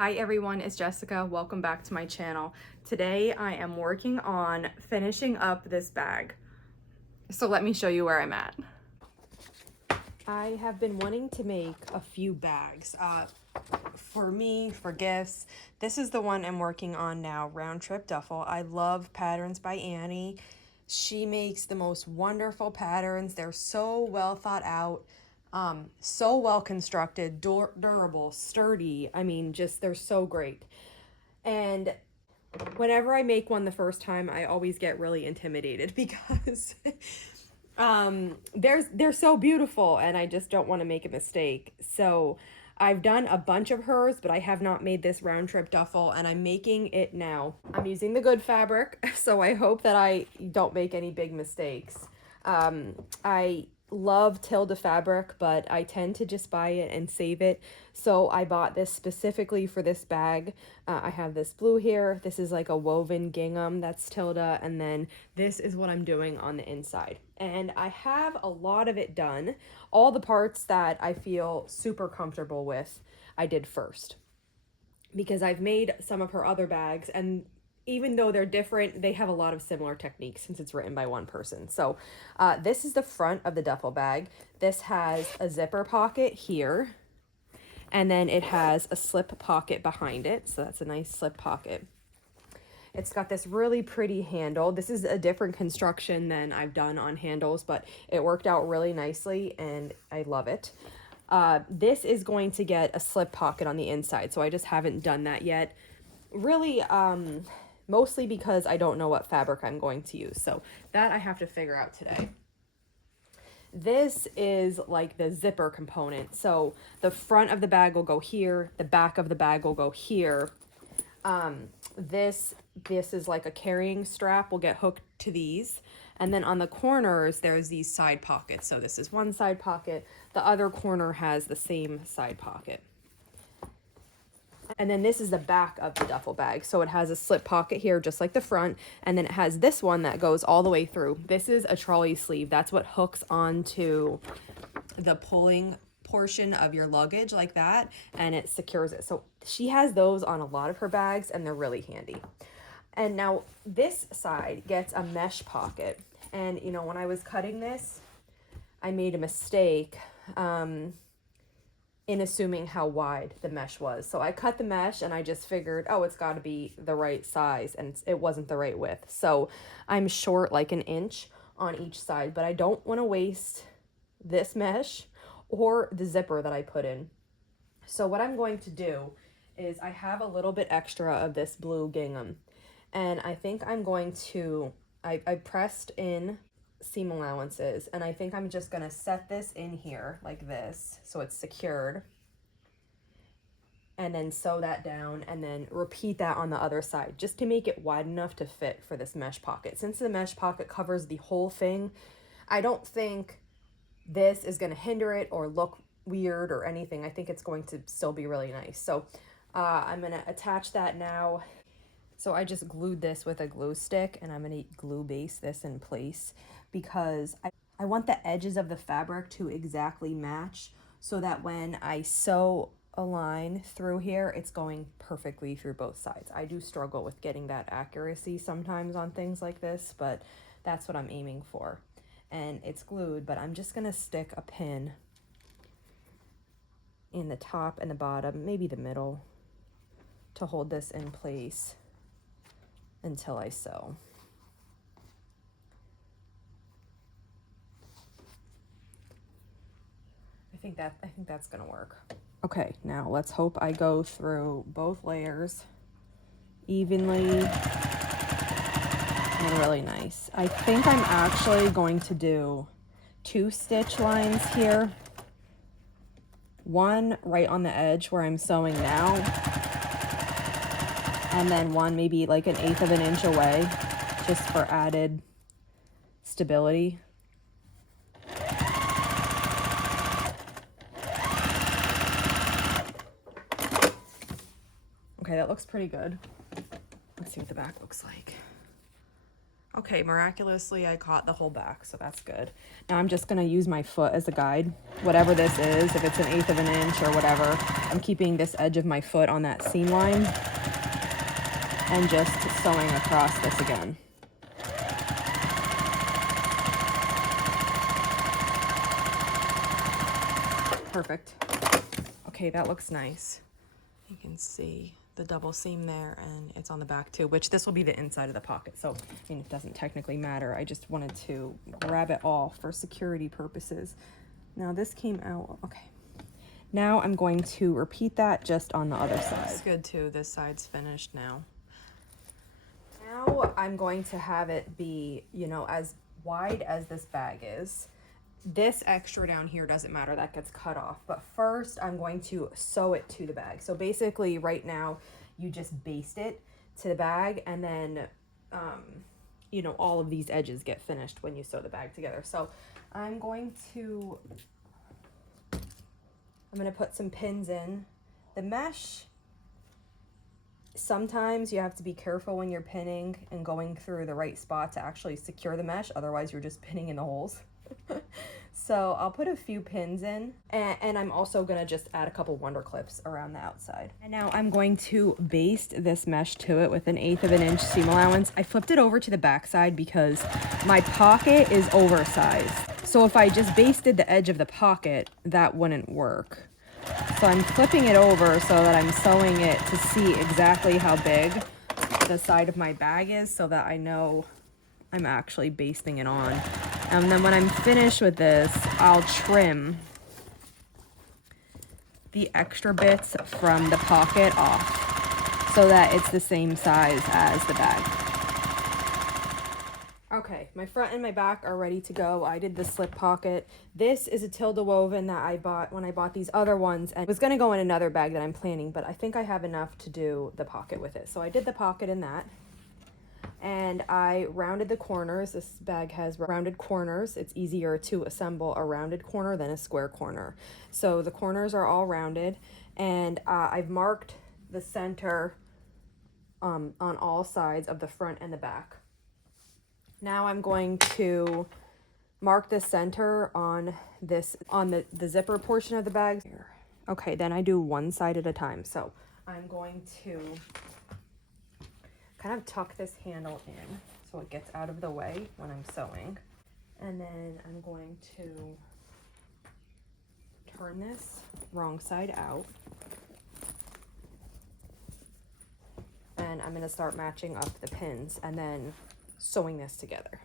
Hi everyone, it's Jessica. Welcome back to my channel. Today I am working on finishing up this bag. So let me show you where I'm at. I have been wanting to make a few bags for me, for gifts. This is the one I'm working on now, Round Trip Duffle. I love Patterns by Annie. She makes the most wonderful patterns. They're so well thought out. So well constructed, durable, sturdy. I mean, just they're so great. And whenever I make one the first time, I always get really intimidated because they're so beautiful and I just don't want to make a mistake. So I've done a bunch of hers, but I have not made this round trip duffel, and I'm making it now. I'm using the good fabric, so I hope that I don't make any big mistakes. I love Tilda fabric, but I tend to just buy it and save it. So I bought this specifically for this bag. I have this blue here. This is like a woven gingham, that's Tilda. And then this is what I'm doing on the inside. And I have a lot of it done. All the parts that I feel super comfortable with, I did first. Because I've made some of her other bags, and even though they're different, they have a lot of similar techniques since it's written by one person. So this is the front of the duffel bag. This has a zipper pocket here, and then it has a slip pocket behind it. So that's a nice slip pocket. It's got this really pretty handle. This is a different construction than I've done on handles, but it worked out really nicely and I love it. This is going to get a slip pocket on the inside, so I just haven't done that yet. Really, mostly because I don't know what fabric I'm going to use, so that I have to figure out today. This is like the zipper component, so the front of the bag will go here, the back of the bag will go here. This is like a carrying strap, will get hooked to these. And then on the corners, there's these side pockets. So this is one side pocket. The other corner has the same side pocket. And then this is the back of the duffel bag. So it has a slip pocket here, just like the front. And then it has this one that goes all the way through. This is a trolley sleeve. That's what hooks onto the pulling portion of your luggage like that, and it secures it. So she has those on a lot of her bags, and they're really handy. And now this side gets a mesh pocket. And you know, when I was cutting this, I made a mistake in assuming how wide the mesh was. So I cut the mesh and I just figured, oh, it's got to be the right size, and it wasn't the right width. So I'm short like an inch on each side, but I don't want to waste this mesh or the zipper that I put in. So what I'm going to do is I have a little bit extra of this blue gingham, and I think I'm going to, I pressed in seam allowances, and I think I'm just going to set this in here like this so it's secured, and then sew that down, and then repeat that on the other side just to make it wide enough to fit for this mesh pocket. Since the mesh pocket covers the whole thing, I don't think this is going to hinder it or look weird or anything. I think it's going to still be really nice. So I'm going to attach that now. So I just glued this with a glue stick, and I'm going to glue base this in place because I want the edges of the fabric to exactly match so that when I sew a line through here, it's going perfectly through both sides. I do struggle with getting that accuracy sometimes on things like this, but that's what I'm aiming for. And it's glued, but I'm just gonna stick a pin in the top and the bottom, maybe the middle, to hold this in place until I sew. I think that's gonna work. Okay, now let's hope I go through both layers evenly and really nice. I think I'm actually going to do 2 stitch lines here. One right on the edge where I'm sewing now, and then one maybe like 1/8 of an inch away, just for added stability. Okay, that looks pretty good. Let's see what the back looks like. Okay, miraculously I caught the whole back, so that's good. Now I'm just gonna use my foot as a guide. Whatever this is, if it's 1/8 of an inch or whatever, I'm keeping this edge of my foot on that seam line and just sewing across this again. Perfect. Okay, that looks nice. You can see the double seam there, and it's on the back too, which this will be the inside of the pocket. So, I mean, it doesn't technically matter. I just wanted to grab it all for security purposes. Now this came out, okay. Now I'm going to repeat that just on the other side. It's good too, this side's finished now. Now I'm going to have it be, you know, as wide as this bag is. This extra down here doesn't matter, that gets cut off. But first I'm going to sew it to the bag. So basically right now you just baste it to the bag, and then, you know, all of these edges get finished when you sew the bag together. So I'm going to put some pins in. The mesh, sometimes you have to be careful when you're pinning and going through the right spot to actually secure the mesh, otherwise you're just pinning in the holes. So I'll put a few pins in, and I'm also gonna just add a couple wonder clips around the outside. And now I'm going to baste this mesh to it with 1/8 of an inch seam allowance. I flipped it over to the back side because my pocket is oversized. So if I just basted the edge of the pocket, that wouldn't work. So I'm flipping it over so that I'm sewing it to see exactly how big the side of my bag is, so that I know I'm actually basting it on. And then when I'm finished with this, I'll trim the extra bits from the pocket off so that it's the same size as the bag. Okay, my front and my back are ready to go. I did the slip pocket. This is a Tilda woven that I bought when I bought these other ones, and it was gonna go in another bag that I'm planning, but I think I have enough to do the pocket with it. So I did the pocket in that. And I rounded the corners. This bag has rounded corners. It's easier to assemble a rounded corner than a square corner. So the corners are all rounded, and I've marked the center on all sides of the front and the back. Now I'm going to mark the center on the zipper portion of the bag. Okay, then I do one side at a time. So I'm going to kind of tuck this handle in so it gets out of the way when I'm sewing. And then I'm going to turn this wrong side out. And I'm gonna start matching up the pins and then sewing this together.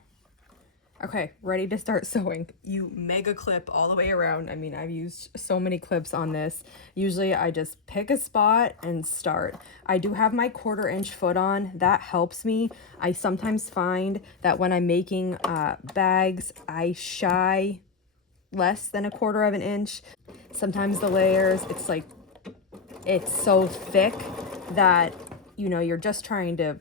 Okay, ready to start sewing. You mega clip all the way around. I mean, I've used so many clips on this. Usually I just pick a spot and start. I do have my 1/4 inch foot on. That helps me. I sometimes find that when I'm making bags, I shy less than 1/4 of an inch. Sometimes the layers, it's so thick that, you know, you're just trying to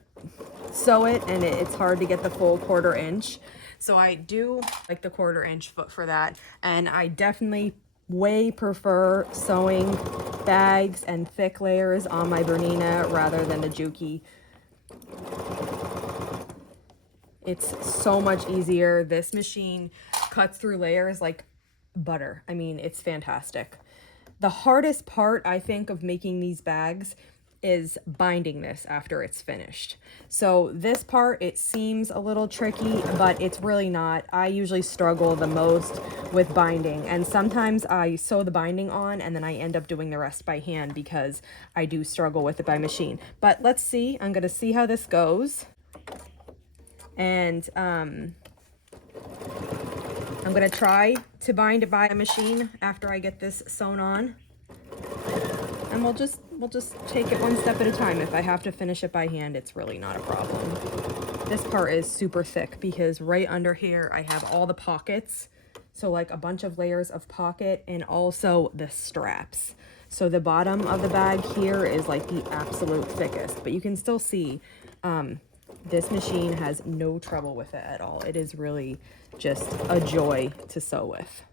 sew it and it's hard to get the full 1/4 inch. So I do like the 1/4 inch foot for that. And I definitely way prefer sewing bags and thick layers on my Bernina rather than the Juki. It's so much easier. This machine cuts through layers like butter. I mean, it's fantastic. The hardest part, I think, of making these bags is binding this after it's finished. So this part, it seems a little tricky, but it's really not. I usually struggle the most with binding, and sometimes I sew the binding on and then I end up doing the rest by hand because I do struggle with it by machine. But let's see. I'm gonna see how this goes. And I'm gonna try to bind it by a machine after I get this sewn on. And we'll just take it one step at a time. If I have to finish it by hand, it's really not a problem. This part is super thick because right under here I have all the pockets. So like a bunch of layers of pocket and also the straps. So the bottom of the bag here is like the absolute thickest, but you can still see this machine has no trouble with it at all. It is really just a joy to sew with.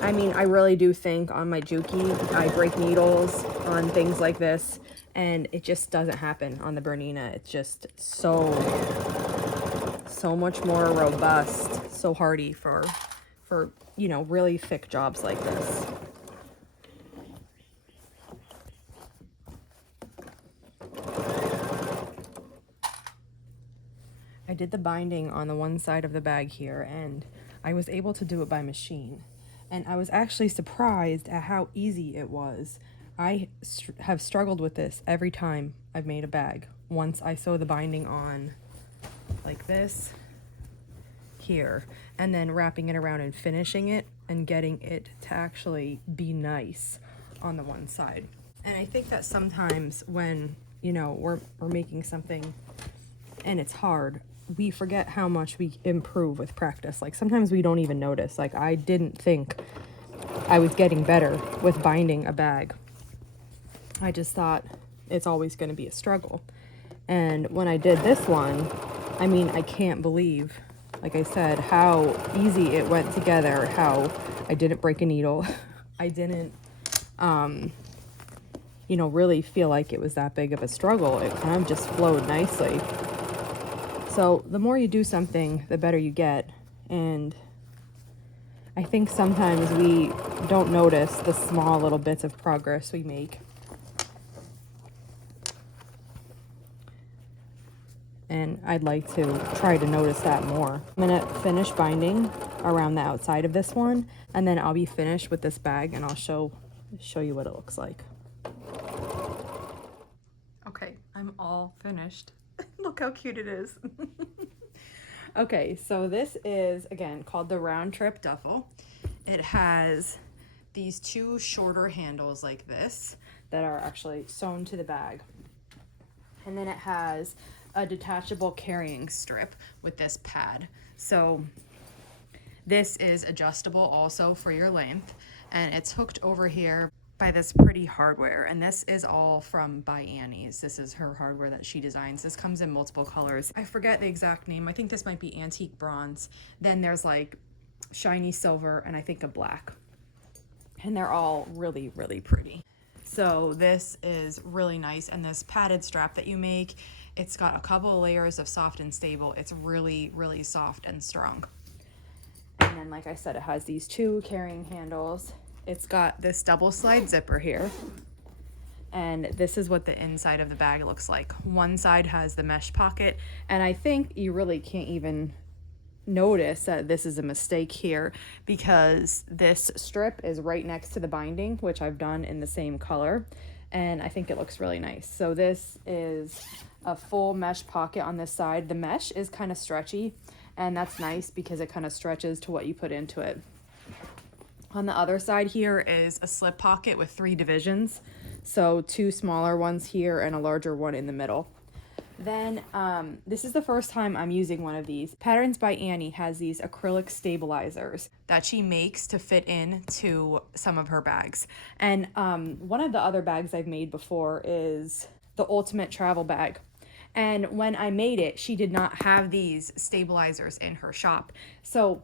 I mean, I really do think on my Juki, I break needles on things like this, and it just doesn't happen on the Bernina. It's just so so much more robust, so hardy for, you know, really thick jobs like this. I did the binding on the one side of the bag here, and I was able to do it by machine. And I was actually surprised at how easy it was. I have struggled with this every time I've made a bag. Once I sew the binding on like this here, and then wrapping it around and finishing it and getting it to actually be nice on the one side. And I think that sometimes when, you know, we're making something and it's hard, we forget how much we improve with practice. Like sometimes we don't even notice. Like I didn't think I was getting better with binding a bag. I just thought it's always going to be a struggle. And when I did this one, I mean, I can't believe, like I said, how easy it went together, how I didn't break a needle. I didn't, you know, really feel like it was that big of a struggle. It kind of just flowed nicely. So the more you do something, the better you get. And I think sometimes we don't notice the small little bits of progress we make. And I'd like to try to notice that more. I'm gonna finish binding around the outside of this one, and then I'll be finished with this bag and I'll show you what it looks like. Okay, I'm all finished. Look how cute it is. Okay, so this is, again, called the Round Trip Duffle. It has these two shorter handles like this that are actually sewn to the bag. And then it has a detachable carrying strip with this pad. So this is adjustable also for your length, and it's hooked over here by this pretty hardware, and this is all from by Annie's. This is her hardware that she designs. This comes in multiple colors. I forget the exact name. I think this might be antique bronze. Then there's like shiny silver and I think a black. And they're all really, really pretty. So this is really nice, and this padded strap that you make, it's got a couple of layers of soft and stable. It's really, really soft and strong. And then, like I said, it has these two carrying handles. It's got this double slide zipper here, and this is what the inside of the bag looks like. One side has the mesh pocket, and I think you really can't even notice that this is a mistake here because this strip is right next to the binding, which I've done in the same color, and I think it looks really nice. So this is a full mesh pocket on this side. The mesh is kind of stretchy, and that's nice because it kind of stretches to what you put into it. On the other side here is a slip pocket with 3 divisions. So 2 smaller ones here and a larger one in the middle. Then this is the first time I'm using one of these. Patterns by Annie has these acrylic stabilizers that she makes to fit into some of her bags. And one of the other bags I've made before is the Ultimate Travel Bag. And when I made it, she did not have these stabilizers in her shop. So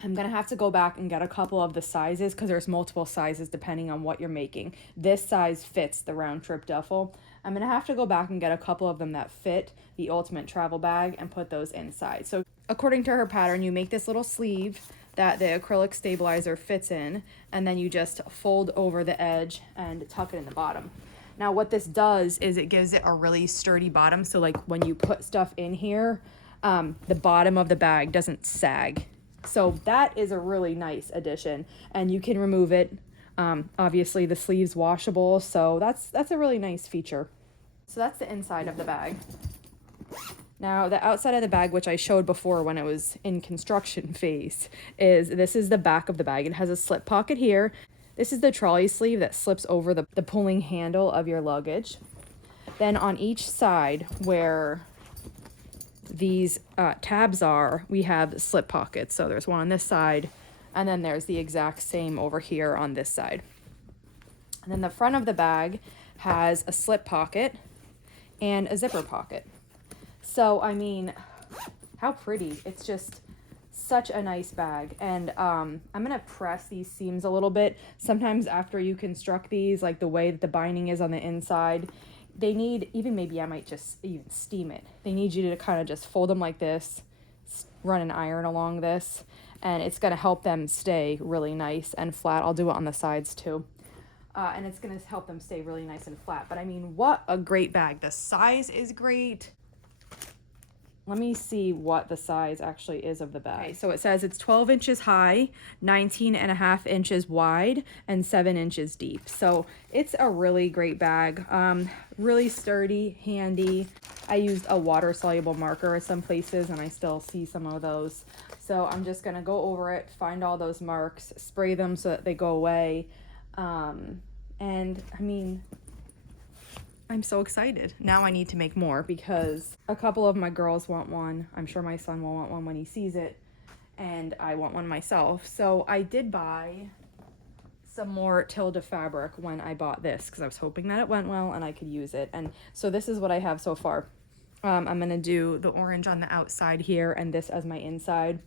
I'm gonna have to go back and get a couple of the sizes because there's multiple sizes depending on what you're making. This size fits the Round Trip Duffle. I'm gonna have to go back and get a couple of them that fit the Ultimate Travel Bag and put those inside. So according to her pattern, you make this little sleeve that the acrylic stabilizer fits in, and then you just fold over the edge and tuck it in the bottom. Now what this does is it gives it a really sturdy bottom, so like when you put stuff in here, the bottom of the bag doesn't sag. So that is a really nice addition, and you can remove it. Obviously the sleeve's washable, so that's a really nice feature. So that's the inside of the bag. Now the outside of the bag, which I showed before when it was in construction phase, this is the back of the bag. It has a slip pocket here. This is the trolley sleeve that slips over the pulling handle of your luggage. Then on each side where these tabs are, we have slip pockets. So there's one on this side, and then there's the exact same over here on this side. And then the front of the bag has a slip pocket and a zipper pocket. So I mean, how pretty. It's just such a nice bag. And I'm gonna press these seams a little bit. Sometimes after you construct these, like the way that the binding is on the inside, they need, even maybe I might just even steam it. They need you to kind of just fold them like this, run an iron along this, and it's going to help them stay really nice and flat. I'll do it on the sides too. And it's going to help them stay really nice and flat. But I mean, what a great bag. The size is great. Let me see what the size actually is of the bag. Okay, so it says it's 12 inches high, 19.5 inches wide, and 7 inches deep. So it's a really great bag. Really sturdy, handy. I used a water-soluble marker at some places, and I still see some of those. So I'm just gonna go over it, find all those marks, spray them so that they go away. And I mean, I'm so excited. Now I need to make more because a couple of my girls want one. I'm sure my son will want one when he sees it, and I want one myself. So I did buy some more Tilda fabric when I bought this because I was hoping that it went well and I could use it. And so this is what I have so far. I'm gonna do the orange on the outside here and this as my inside,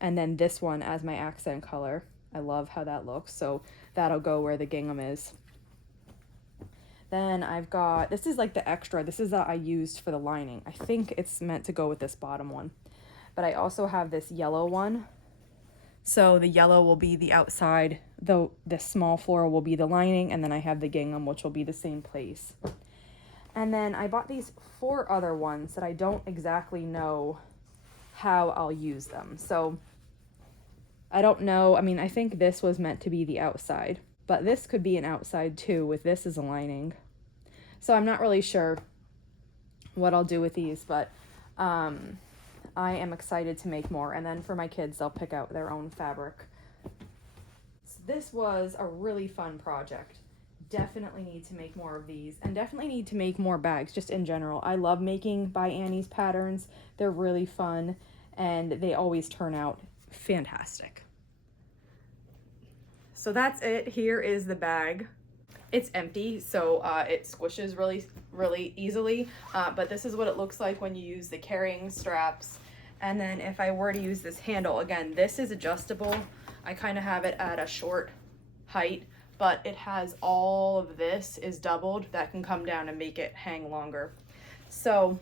and then this one as my accent color. I love how that looks, so that'll go where the gingham is. Then I've got, this is like the extra, this is that I used for the lining. I think it's meant to go with this bottom one. But I also have this yellow one. So the yellow will be the outside, the small floral will be the lining, and then I have the gingham, which will be the same place. And then I bought these 4 other ones that I don't exactly know how I'll use them. So I don't know, I mean, I think this was meant to be the outside, but this could be an outside too with this as a lining. So I'm not really sure what I'll do with these, but I am excited to make more. And then for my kids, they'll pick out their own fabric. So this was a really fun project. Definitely need to make more of these, and definitely need to make more bags just in general. I love making by Annie's patterns. They're really fun and they always turn out fantastic. So that's it. Here is the bag. It's empty, so it squishes really easily, but this is what it looks like when you use the carrying straps. And then if I were to use this handle, again, this is adjustable. I kind of have it at a short height, but it has all of this is doubled that can come down and make it hang longer. So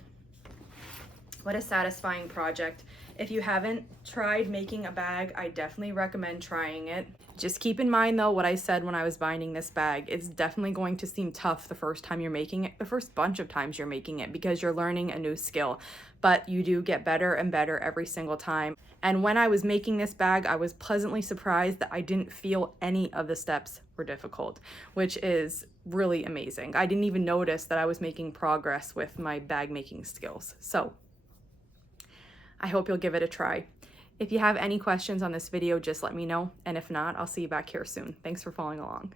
what a satisfying project. If you haven't tried making a bag, I definitely recommend trying it. Just keep in mind though what I said when I was binding this bag. It's definitely going to seem tough the first time you're making it, the first bunch of times you're making it, because you're learning a new skill. But you do get better and better every single time. And when I was making this bag, I was pleasantly surprised that I didn't feel any of the steps were difficult, which is really amazing. I didn't even notice that I was making progress with my bag making skills. So I hope you'll give it a try. If you have any questions on this video, just let me know. And if not, I'll see you back here soon. Thanks for following along.